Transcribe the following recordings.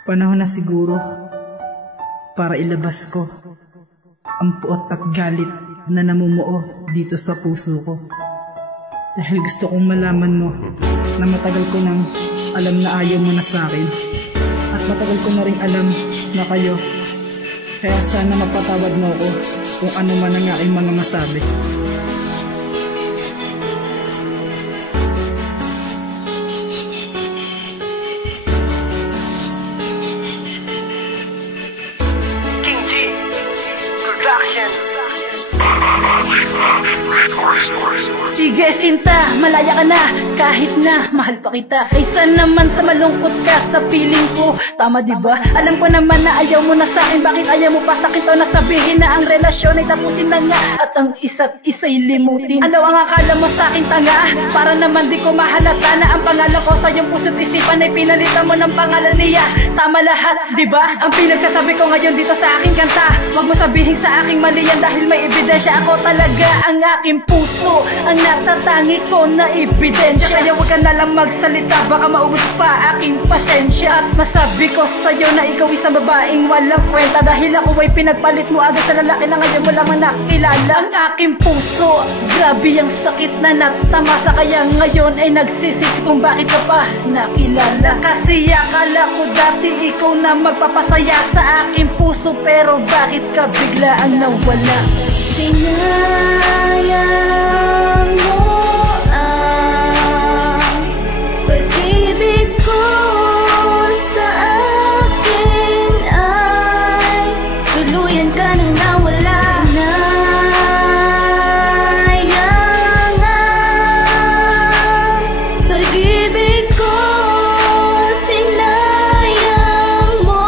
Panahon na siguro para ilabas ko ang puot at galit na namumuo dito sa puso ko. Dahil gusto kong malaman mo na matagal ko nang alam na ayaw mo na sa akin. At matagal ko na rin alam na kayo. Kaya sana mapatawad mo ako kung ano man ang aking mga masabi. Sige Sinta, malaya ka na, kahit na mahal pa kita. Kaysa naman sa malungkot ka sa piling ko. Tama diba? Alam ko naman na ayaw mo na sa akin. Bakit ayaw mo pa sa akin to na sabihin na ang relasyon ay tapusin na nga at ang isa't isa'y limutin? Ano ang akala mo sa akin tanga? Para naman di ko mahalata na ang pangalan ko sa iyong puso't isipan ay pinalitan mo ng pangalan niya. Tama lahat, diba? Ang pinagsasabi ko ngayon dito sa aking kanta. Huwag mo sabihin sa aking mali yan dahil may ebidensya. Ako talaga ang aking puso, ang natatangi ko na ebidensya. Kaya huwag ka nalang magsalita, baka maubos pa aking pasensya. At masabi ko sa'yo na ikaw isang babaeng walang kwenta, dahil ako ay pinagpalit mo agad sa lalaki na ngayon mo lamang nakilala. Ang aking puso, grabe ang sakit na natamasa. Kaya ngayon ay nagsisisi kung bakit ka pa nakilala. Kasi akala ko dati ikaw na magpapasaya sa aking puso, pero bakit ka bigla ang nawala? Sinayang mo ang pag-ibig ko sa akin ay tuluyan ka nang nawala. Sinayang ang pag-ibig ko, sinayang mo,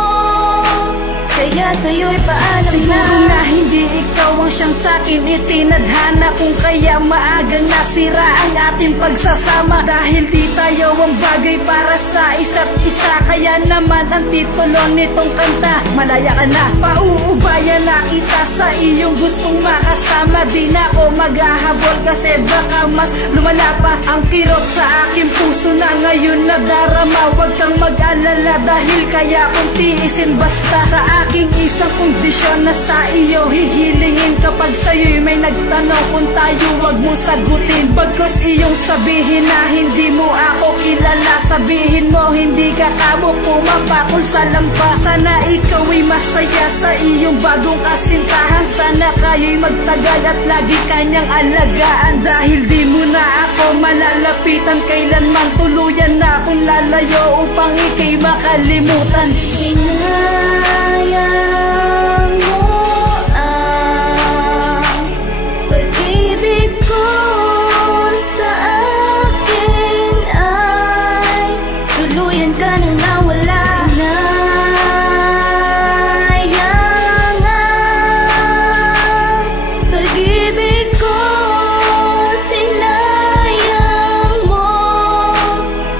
kaya sa'yo'y paalam na. Siguro na hindi ikaw ang siyang sa'kin itinadhana, kung kaya maagang nasira ang ating pagsasama. Dahil di tayo ang bagay para sa isa't isa, kaya naman ang titulo nitong kanta, malaya ka na. Pauubayan na kita sa iyong gustong makasama. Di na ako maghahabol kasi baka mas lumala pa ang kirot sa aking puso na ngayon nadarama. Huwag kang mag-alala dahil kaya kong tiisin basta sa aking isang kondisyon na sa iyo hihilingin. Kapag sa'yo'y may nagtanong kung tayo, wag mo sagutin. Bagkus iyong sabihin na hindi mo ako kilala. Sabihin mo hindi ka kamo pumapakol sa lampas. Sana ikaw'y masaya sa iyong bagong kasintahan. Sana kayo'y magtagal at lagi kanyang alagaan. Dahil di mo na ako malalapitan, kailanman tuluyan na akong lalayo upang ika'y makalimutan. Sinayang mo ang pag-ibig ko sa akin ay tuluyan ka nang nawala. Sinayang ang pag-ibig ko, sinayang mo,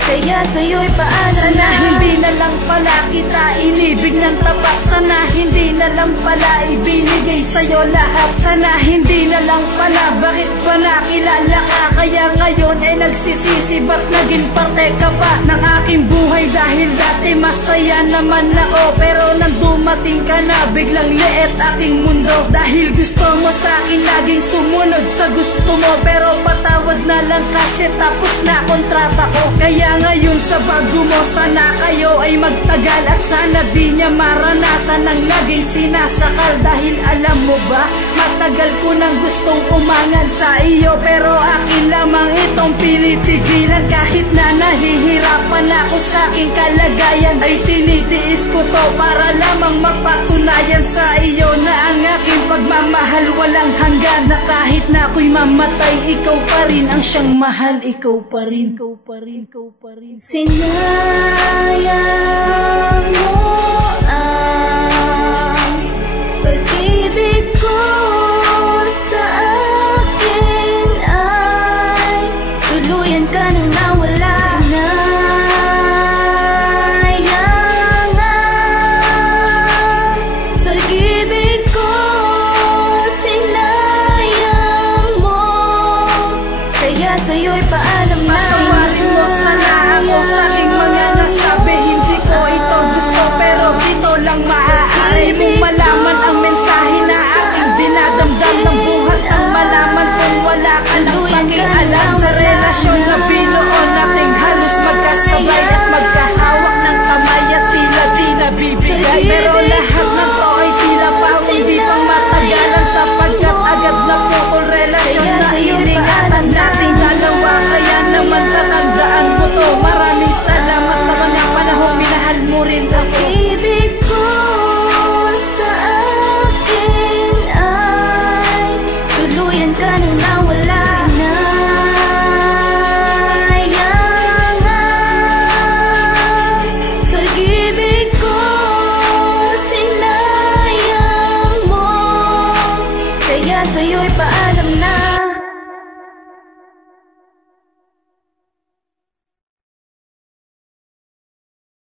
kaya sa'yo'y paalam na. Sana hindi na lang pala kita inibig ng tapat. Sana hindi na lang pala ibinigay sa'yo lahat. Sana hindi na lang pala, bakit ba nakilala ka? Kaya ngayon ay nagsisisi, ba't naging parte ka pa ng aking buhay? Dahil dati masaya naman ako, pero nang dumating ka na biglang liit aking mundo. Dahil gusto mo sa'kin laging sumunod sa gusto mo, pero patawad na lang kasi tapos na kontrata ko. Kaya ngayon sa bago mo, sana kayo ay magtagal at sana di niya maranasan ang laging sinasakal. Dahil alam mo ba, matagal ko nang gustong umangal sa iyo, pero akin lamang itong pinitigilan. Kahit na nahihirapan ako sa aking kalagayan, ay tinitiis ko to para lamang mapatunayan sa iyo na ang aking pagmamahal walang hanggan. Na kahit na ako'y mamatay, ikaw pa rin ang siyang mahal. Ikaw pa rin, ikaw pa rin, ikaw pa rin. Sinayang mo